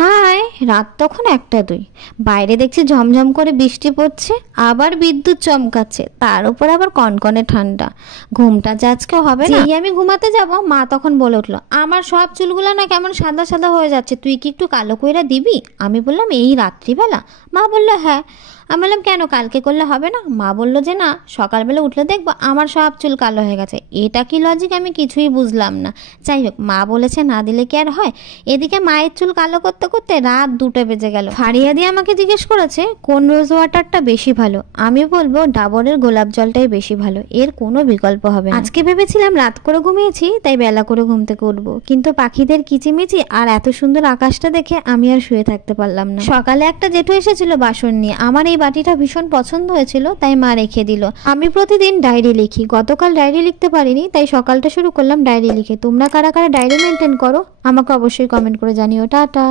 High, রাত তখন 1টা 2, বাইরে দেখছি ঝমঝম করে বৃষ্টি পড়ছে, আবার বিদ্যুৎ চমকাচ্ছে, তার উপর আবার কনকনে ঠান্ডা। ঘুমটা যে আজকে হবে না। যেই আমি ঘুমাতে যাব, মা তখন বলে উঠলো, আমার সব চুলগুলো না কেমন সাদা সাদা হয়ে যাচ্ছে, তুই কি একটু কালো কইরা দিবি? আমি বললাম, এই রাত্রিবেলা? মা বললো হ্যাঁ। আমি বললাম, কেন, কালকে করলে হবে না? মা বললো যে না, সকালবেলা উঠলে দেখবো আমার সব চুল কালো হয়ে গেছে। এটা কি লজিক, আমি কিছুই বুঝলাম না। যাই হোক, মা বলেছে না দিলে কি আর হয়। এদিকে মায়ের চুল কালো করতে করতে রাত 2টা বেজে গেল। ফারিয়া দিয়ে আমাকে জিজ্ঞেস করেছে কোন রোজ ওয়াটারটা বেশি ভালো। আমি বলবো ডাবরের গোলাপ জলটাই বেশি ভালো, এর কোনো বিকল্প হবে না। আজকে ভেবেছিলাম রাত করে ঘুমিয়েছি তাই বেলা করে ঘুম থেকে উঠবো, কিন্তু পাখিদের কিচিমিচি আর এত সুন্দর আকাশটা দেখে আমি আর শুয়ে থাকতে পারলাম না। সকালে একটা জেঠু এসেছিল বাসন নিয়ে, আমার এই বাটিটা ভীষণ পছন্দ হয়েছিল তাই মা রেখে দিল। আমি প্রতিদিন ডায়েরি লিখি, গতকাল ডায়েরি লিখতে পারিনি তাই সকালটা শুরু করলাম ডায়েরি লিখে। তোমরা কারা কারা ডায়েরি মেনটেন করো আমাকে অবশ্যই কমেন্ট করে জানিও। টাটা।